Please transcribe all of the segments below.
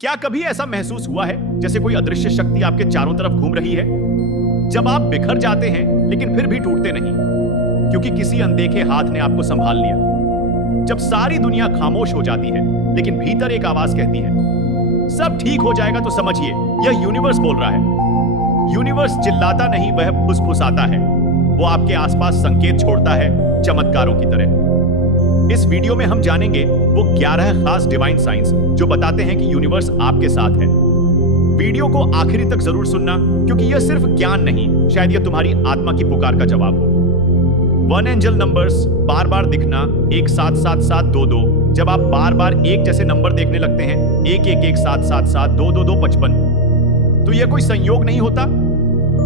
क्या कभी ऐसा महसूस हुआ है जैसे कोई अदृश्य शक्ति आपके चारों तरफ घूम रही है? जब आप बिखर जाते हैं लेकिन फिर भी टूटते नहीं, क्योंकि किसी अनदेखे हाथ ने आपको संभाल लिया। जब सारी दुनिया खामोश हो जाती है लेकिन भीतर एक आवाज कहती है सब ठीक हो जाएगा, तो समझिए यह यूनिवर्स बोल रहा है। यूनिवर्स चिल्लाता नहीं, वह फुसफुसाता है। वो आपके आसपास संकेत छोड़ता है, चमत्कारों की तरह। इस वीडियो में हम जानेंगे वो 11 खास डिवाइन साइंस जो बताते हैं कि यूनिवर्स आपके साथ है। वीडियो को आखिरी तक जरूर सुनना, क्योंकि यह सिर्फ ज्ञान नहीं, शायद यह तुम्हारी आत्मा की पुकार का जवाब हो। 1 एंजल नंबर्स बार बार दिखना, 177722। जब आप बार बार एक जैसे नंबर देखने लगते हैं, 1117772255, तो यह कोई संयोग नहीं होता।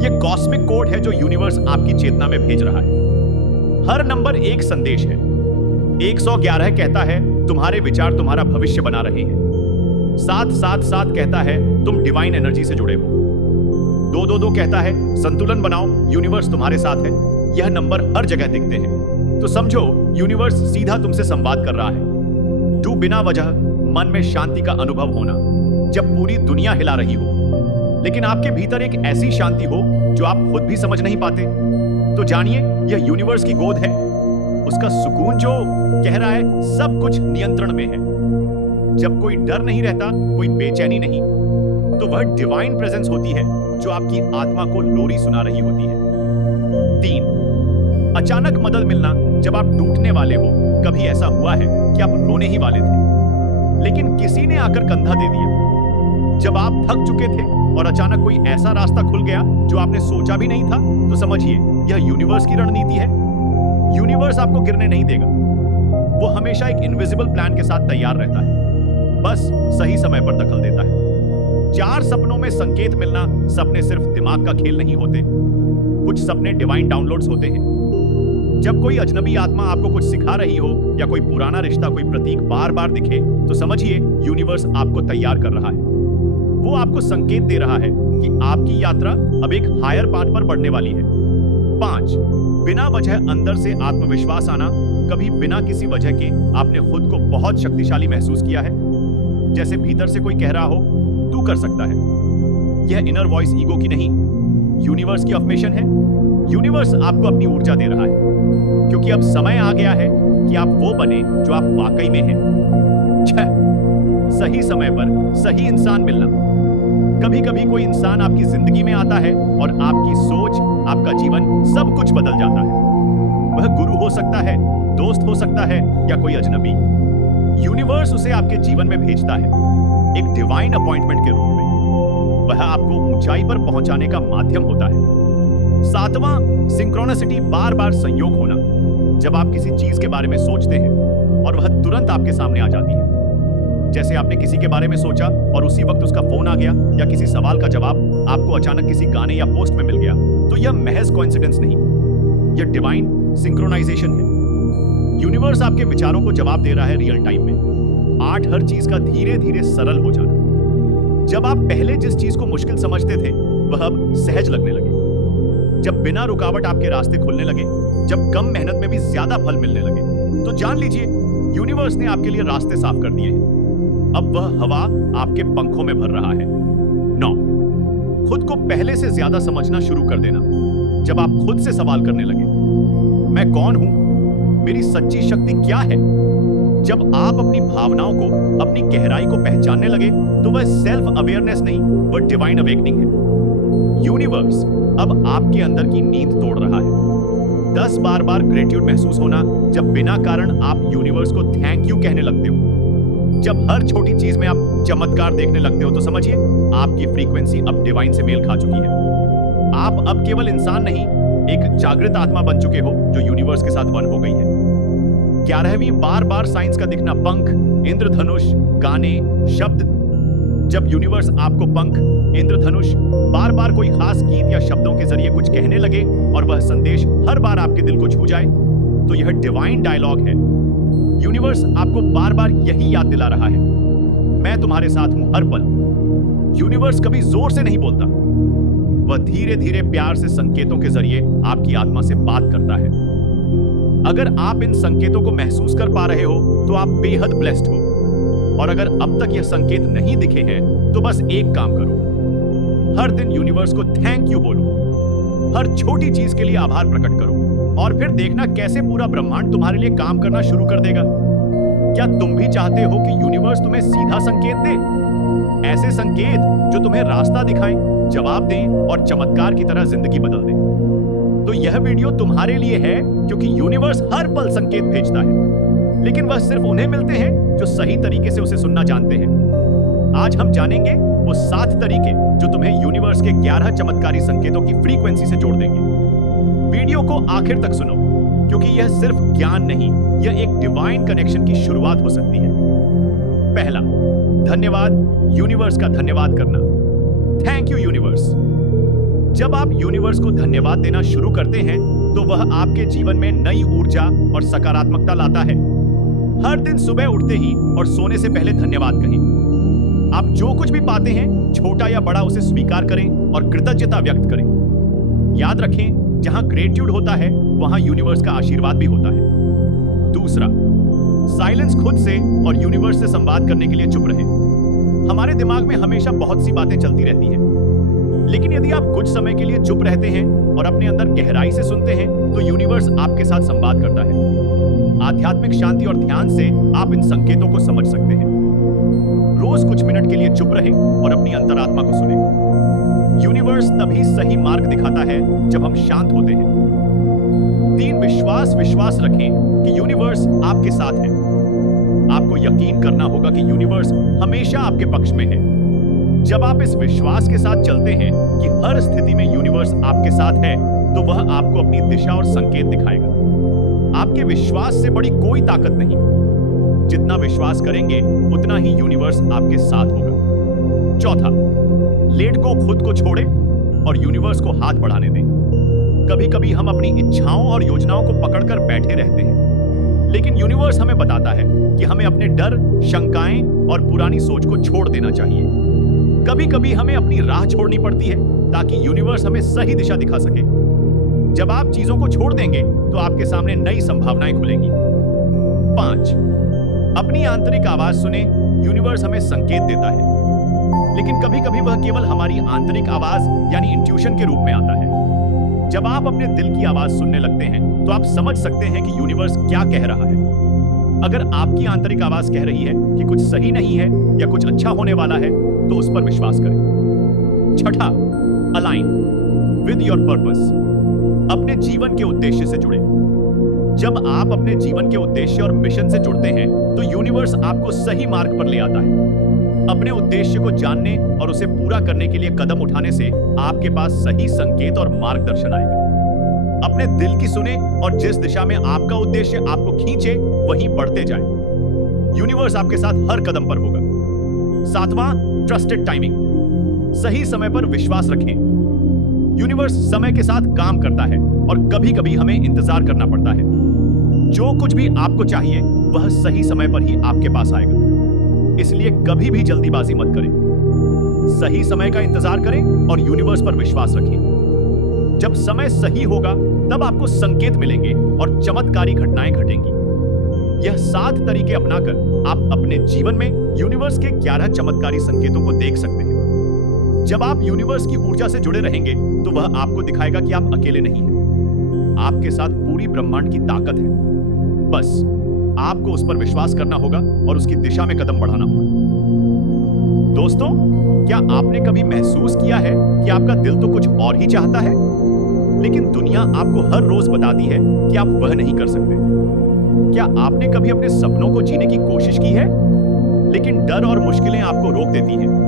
यह कॉस्मिक कोड है जो यूनिवर्स आपकी चेतना में भेज रहा है। हर नंबर एक संदेश है। 111 कहता है तुम्हारे विचार तुम्हारा भविष्य बना रहे हैं। 777 कहता है तुम डिवाइन एनर्जी से जुड़े हो। 222 कहता है संतुलन बनाओ, यूनिवर्स तुम्हारे साथ है। यह नंबर हर जगह दिखते हैं, तो समझो यूनिवर्स सीधा तुमसे संवाद कर रहा है। 2 बिना वजह मन में शांति का अनुभव होना, जब पूरी दुनिया हिला रही हो लेकिन आपके भीतर एक ऐसी शांति हो जो आप खुद भी समझ नहीं पाते। तो जानिए यह यूनिवर्स की गोद है, उसका सुकून जो कह रहा है सब कुछ नियंत्रण में है। जब कोई डर नहीं रहता, कोई बेचैनी नहीं, तो वह डिवाइन प्रेजेंस होती है जो आपकी आत्मा को लोरी सुना रही होती है। 3 अचानक मदद मिलना, जब आप टूटने वाले हो। कभी ऐसा हुआ है कि आप रोने ही वाले थे लेकिन किसी ने आकर कंधा दे दिया। जब आप थक चुके थे और अचानक कोई ऐसा रास्ता खुल गया जो आपने सोचा भी नहीं था, तो समझिए यह यूनिवर्स की रणनीति है। यूनिवर्स आपको गिरने नहीं देगा, वो हमेशा एक इनविजिबल प्लान के साथ तैयार रहता है, बस सही समय पर दखल देता है। 4 सपनों में संकेत मिलना, सपने सिर्फ दिमाग का खेल नहीं होते, कुछ सपने डिवाइन डाउनलोड्स होते हैं। जब कोई अजनबी आत्मा आपको कुछ सिखा रही हो या कोई पुराना रिश्ता, कोई प्रतीक बार बार दिखे, तो समझिए यूनिवर्स आपको तैयार कर रहा है। वो आपको संकेत दे रहा है कि आपकी यात्रा अब एक हायर पाथ पर बढ़ने वाली है। 5 बिना वजह अंदर से आत्मविश्वास आना, कभी बिना किसी वजह के आपने खुद को बहुत शक्तिशाली महसूस किया है, जैसे भीतर से कोई कह रहा हो तू कर सकता है। यह इनर वॉइस ईगो की नहीं, यूनिवर्स की अफर्मेशन है। यूनिवर्स आपको अपनी ऊर्जा दे रहा है, क्योंकि अब समय आ गया है कि आप वो बने जो आप वाकई में हैं। 6 सही समय पर सही इंसान मिलना, कभी कभी कोई इंसान आपकी जिंदगी में आता है और आपकी सोच, आपका जीवन, सब कुछ बदल जाता है। वह गुरु हो सकता है, दोस्त हो सकता है, या कोई अजनबी। यूनिवर्स उसे आपके जीवन में भेजता है, एक डिवाइन अपॉइंटमेंट के रूप में। वह आपको ऊंचाई पर पहुंचाने का माध्यम होता है। 7वां सिंक्रोनिसिटी, बार बार संयोग होना, जब आप किसी चीज के बारे में सोचते हैं और वह तुरंत आपके सामने आ जाती है। जैसे आपने किसी के बारे में सोचा और उसी वक्त उसका फोन आ गया, या किसी सवाल का जवाब आपको अचानक किसी गाने या पोस्ट में मिल गया, तो यह महज कोइंसिडेंस नहीं, यह डिवाइन सिंक्रोनाइजेशन है। यूनिवर्स आपके विचारों को जवाब दे रहा है रियल टाइम में। 8 हर चीज का धीरे धीरे सरल हो जाना, जब आप पहले जिस चीज को मुश्किल समझते थे वह अब सहज लगने लगे। जब बिना रुकावट आपके रास्ते खुलने लगे, जब कम मेहनत में भी ज्यादा फल मिलने लगे, तो जान लीजिए यूनिवर्स ने आपके लिए रास्ते साफ कर दिए हैं। अब वह हवा आपके पंखों में भर रहा है। 9 खुद को पहले से ज्यादा समझना शुरू कर देना, जब आप खुद से सवाल करने लगे मैं कौन हूं, मेरी सच्ची शक्ति क्या है। जब आप अपनी भावनाओं को, अपनी गहराई को पहचानने लगे, तो वह सेल्फ अवेयरनेस नहीं, वह डिवाइन अवेकनिंग है। यूनिवर्स अब आपके अंदर की नींद तोड़ रहा है। 10 बार बार ग्रेटिट्यूड महसूस होना, जब बिना कारण आप यूनिवर्स को थैंक यू कहने लगते हो। जब हर छोटी चीज में आप चमत्कार देखने लगते हो, तो समझिए आपकी फ्रीक्वेंसी अब डिवाइन से मेल खा चुकी है। आप अब केवल इंसान नहीं, एक जागृत आत्मा बन चुके हो जो यूनिवर्स के साथ वन हो गई है। 11वीं बार बार साइंस का दिखना, पंख, इंद्रधनुष, गाने, शब्द। जब यूनिवर्स आपको पंख, इंद्रधनुष, बार बार कोई खास गीत या शब्दों के जरिए कुछ कहने लगे और वह संदेश हर बार आपके दिल को छू जाए, तो यह डिवाइन डायलॉग है। यूनिवर्स आपको बार बार यही याद दिला रहा है, मैं तुम्हारे साथ हूं हर पल। यूनिवर्स कभी जोर से नहीं बोलता, वह धीरे धीरे प्यार से संकेतों के जरिए आपकी आत्मा से बात करता है। अगर आप इन संकेतों को महसूस कर पा रहे हो, तो आप बेहद ब्लेस्ड हो। और अगर अब तक यह संकेत नहीं दिखे हैं तो बस एक काम करो, हर दिन यूनिवर्स को थैंक यू बोलो, हर छोटी चीज के लिए आभार प्रकट करो और फिर देखना कैसे पूरा ब्रह्मांड तुम्हारे लिए काम करना शुरू कर देगा। क्या तुम भी चाहते हो कि यूनिवर्स तुम्हें सीधा संकेत दे, ऐसे संकेत जो तुम्हें रास्ता दिखाएं, जवाब दें और चमत्कार की तरह जिंदगी बदल दें? तो यह वीडियो तुम्हारे लिए है, क्योंकि यूनिवर्स हर पल संकेत भेजता है, लेकिन वह सिर्फ उन्हें मिलते हैं जो सही तरीके से उसे सुनना जानते हैं। आज हम जानेंगे वो 7 तरीके जो तुम्हें यूनिवर्स के 11 चमत्कारी संकेतों की फ्रीक्वेंसी से जोड़ देंगे। वीडियो को आखिर तक सुनो, क्योंकि यह सिर्फ ज्ञान नहीं, यह एक डिवाइन कनेक्शन की शुरुआत हो सकती है। पहला, धन्यवाद। यूनिवर्स का धन्यवाद करना। Thank you universe. जब आप यूनिवर्स को धन्यवाद देना शुरू करते हैं तो वह आपके जीवन में नई ऊर्जा और सकारात्मकता लाता है। हर दिन सुबह उठते ही और सोने से पहले धन्यवाद कहें। आप जो कुछ भी पाते हैं, छोटा या बड़ा, उसे स्वीकार करें और कृतज्ञता व्यक्त करें। याद रखें, जहां ग्रेटिट्यूड होता है वहां यूनिवर्स का आशीर्वाद भी होता है। दूसरा, साइलेंस। खुद से और यूनिवर्स से संवाद करने के लिए चुप रहें। हमारे दिमाग में हमेशा बहुत सी बातें चलती रहती हैं, लेकिन यदि आप कुछ समय के लिए चुप रहते हैं और अपने अंदर गहराई से सुनते हैं तो यूनिवर्स आपके साथ संवाद करता है। आध्यात्मिक शांति और ध्यान से आप इन संकेतों को समझ सकते हैं। रोज कुछ मिनट के लिए चुप रहें और अपनी अंतरात्मा को सुनें। यूनिवर्स तभी सही मार्ग दिखाता है जब हम शांत होते हैं। 3, विश्वास रखें कि यूनिवर्स आपके साथ है। आपको यकीन करना होगा कि यूनिवर्स हमेशा आपके पक्ष में है। जब आप इस विश्वास के साथ चलते हैं कि हर स्थिति में यूनिवर्स आपके साथ है, तो वह आपको अपनी दिशा और संकेत दिखाएगा। आपके विश्वास से बड़ी कोई ताकत नहीं। जितना विश्वास करेंगे उतना ही यूनिवर्स आपके साथ होगा। चौथा, लेट गो। खुद को छोड़े और यूनिवर्स को हाथ बढ़ाने दें। कभी कभी हम अपनी इच्छाओं और योजनाओं को पकड़कर बैठे रहते हैं, लेकिन यूनिवर्स हमें बताता है कि हमें अपने डर, शंकाएं और पुरानी सोच को छोड़ देना चाहिए। कभी कभी हमें अपनी राह छोड़नी पड़ती है ताकि यूनिवर्स हमें सही दिशा दिखा सके। जब आप चीजों को छोड़ देंगे तो आपके सामने नई संभावनाएं खुलेंगी। 5, अपनी आंतरिक आवाज सुने। यूनिवर्स हमें संकेत देता है, लेकिन कभी कभी वह केवल हमारी आंतरिक आवाज यानी इंट्यूशन के रूप में आता है। जब आप अपने दिल की आवाज सुनने लगते हैं तो आप समझ सकते हैं कि यूनिवर्स क्या कह रहा है। अगर आपकी आंतरिक आवाज कह रही है कि कुछ सही नहीं है या कुछ अच्छा होने वाला है, तो उस पर विश्वास करें। छठा, अलाइन विद योर पर्पस। अपने जीवन के उद्देश्य से जुड़े। जब आप अपने जीवन के उद्देश्य और मिशन से जुड़ते हैं तो यूनिवर्स आपको सही मार्ग पर ले आता है। अपने उद्देश्य को जानने और उसे पूरा करने के लिए कदम उठाने से आपके पास सही संकेत और मार्गदर्शन आएगा। अपने दिल की सुने और जिस दिशा में आपका उद्देश्य आपको खींचे वहीं बढ़ते जाएं। यूनिवर्स आपके साथ हर कदम पर होगा। 7वां, ट्रस्टेड टाइमिंग। सही समय पर विश्वास रखें। यूनिवर्स समय के साथ काम करता है और कभी कभी हमें इंतजार करना पड़ता है। जो कुछ भी आपको चाहिए वह सही समय पर ही आपके पास आएगा, इसलिए कभी भी जल्दीबाजी मत करें। सही समय का इंतजार करें और यूनिवर्स पर विश्वास रखें। जब समय सही होगा तब आपको संकेत मिलेंगे और चमत्कारी घटनाएं घटेंगी। यह 7 तरीके अपनाकर आप अपने जीवन में यूनिवर्स के 11 चमत्कारी संकेतों को देख सकते हैं। जब आप यूनिवर्स की ऊर्जा से जुड़े रहेंगे तो वह आपको दिखाएगा कि आप अकेले नहीं हैं। आपके साथ पूरी ब्रह्मांड की ताकत है। बस आपको उस पर विश्वास करना होगा और उसकी दिशा में कदम बढ़ाना होगा। दोस्तों, क्या आपने कभी महसूस किया है कि आपका दिल तो कुछ और ही चाहता है, लेकिन दुनिया आपको हर रोज बताती है कि आप वह नहीं कर सकते? क्या आपने कभी अपने सपनों को जीने की कोशिश की है, लेकिन डर और मुश्किलें आपको रोक देती हैं?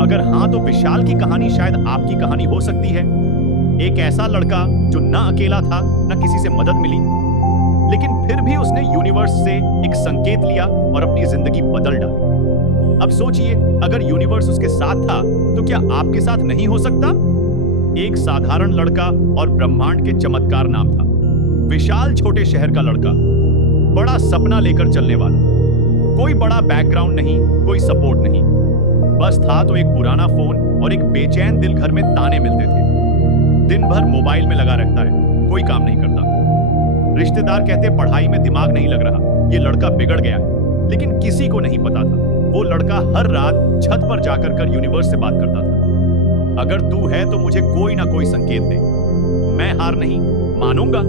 अगर हां, तो विशाल की कहानी शायद आपकी कहानी हो सकती है। एक ऐसा लड़का जो ना अकेला था, ना किसी से मदद मिली, लेकिन फिर भी उसने यूनिवर्स से एक संकेत लिया और अपनी जिंदगी बदल डाली। अब सोचिए, अगर यूनिवर्स उसके साथ था तो क्या आपके साथ नहीं हो सकता? एक साधारण लड़का और ब्रह्मांड के चमत्कार नाम था। विशाल छोटे शहर का लड़का, बड़ा सपना लेकर चलने वाला। कोई बड़ा बैकग्राउंड नहीं, कोई सपोर्ट नहीं, बस था तो एक पुराना फोन और एक बेचैन दिल। घर में ताने मिलते थे। दिन भर मोबाइल में लगा रहता है, कोई काम नहीं करता। रिश्तेदार कहते पढ़ाई में दिमाग नहीं लग रहा, ये लड़का बिगड़ गया है, लेकिन किसी को नहीं पता था वो लड़का हर रात छत पर जाकर कर यूनिवर्स से बात करता था। अगर तू है तो मुझे कोई ना कोई संकेत दे। मैं हार नहीं मानूंगा,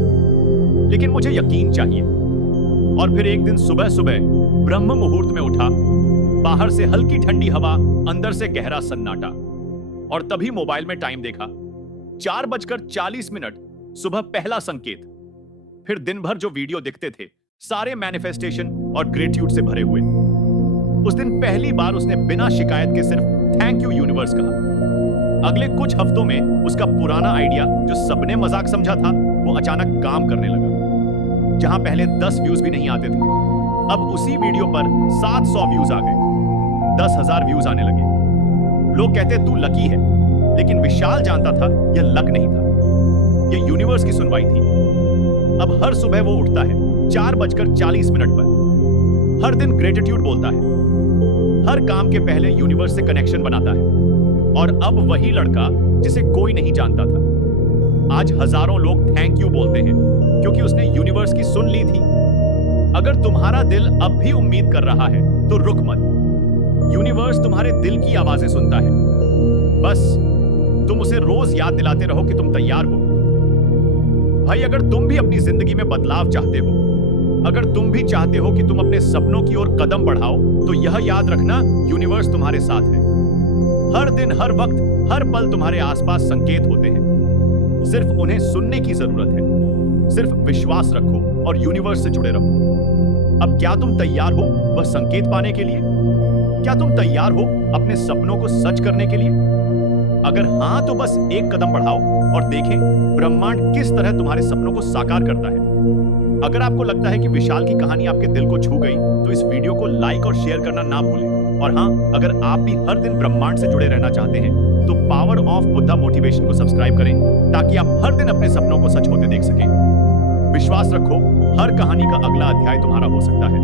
लेकिन मुझे यकीन चाहिए। और फिर एक दिन सुबह सुबह ब्रह्म मुहूर्त में उठा, बाहर से हल्की ठंडी हवा, अंदर से गहरा सन्नाटा, और तभी मोबाइल में टाइम देखा, 4:40 सुबह पहला संकेत। फिर दिन भर जो वीडियो दिखते थे सारे मैनिफेस्टेशन और ग्रेटिट्यूड से भरे हुए। उस दिन पहली बार उसने बिना शिकायत के सिर्फ थैंक यू यूनिवर्स कहा। अगले कुछ हफ्तों में उसका पुराना आइडिया जो सबने मजाक समझा था वो अचानक काम करने लगा। जहां पहले 10 व्यूज भी नहीं आते थे, अब उसी वीडियो पर 700 व्यूज आ गए, 10,000 व्यूज आने लगे। लोग कहते तू लकी है, लेकिन विशाल जानता था यह लक नहीं था, यह यूनिवर्स की सुनवाई थी। अब हर सुबह वो उठता है 4:40 पर, हर दिन ग्रेटिट्यूड बोलता है, हर काम के पहले यूनिवर्स से कनेक्शन बनाता है। और अब वही लड़का जिसे कोई नहीं जानता था, आज हजारों लोग थैंक यू बोलते हैं क्योंकि उसने यूनिवर्स की सुन ली थी। अगर तुम्हारा दिल अब भी उम्मीद कर रहा है तो रुक मत। यूनिवर्स तुम्हारे दिल की आवाजें सुनता है, बस तुम उसे रोज याद दिलाते रहो कि तुम तैयार हो। भाई, अगर तुम भी अपनी जिंदगी में बदलाव चाहते हो, अगर तुम भी चाहते हो कि तुम अपने सपनों की ओर कदम बढ़ाओ, तो यह याद रखना, यूनिवर्स तुम्हारे साथ है। हर दिन, हर वक्त, हर पल तुम्हारे आसपास संकेत होते हैं। सिर्फ उन्हें सुनने की जरूरत है। सिर्फ विश्वास रखो और यूनिवर्स से जुड़े रहो। अब क्या तुम तैयार हो वह संकेत पाने के लिए? क्या तुम तैयार हो अपने सपनों को सच करने के लिए? अगर हां, तो बस एक कदम बढ़ाओ और देखें ब्रह्मांड किस तरह तुम्हारे सपनों को साकार करता है। अगर आपको लगता है कि विशाल की कहानी आपके दिल को छू गई, तो इस वीडियो को लाइक और शेयर करना ना भूलें। और हां, अगर आप भी हर दिन ब्रह्मांड से जुड़े रहना चाहते हैं, तो पावर ऑफ बुद्धा मोटिवेशन को सब्सक्राइब करें, ताकि आप हर दिन अपने सपनों को सच होते देख सकें। विश्वास रखो, हर कहानी का अगला अध्याय तुम्हारा हो सकता है।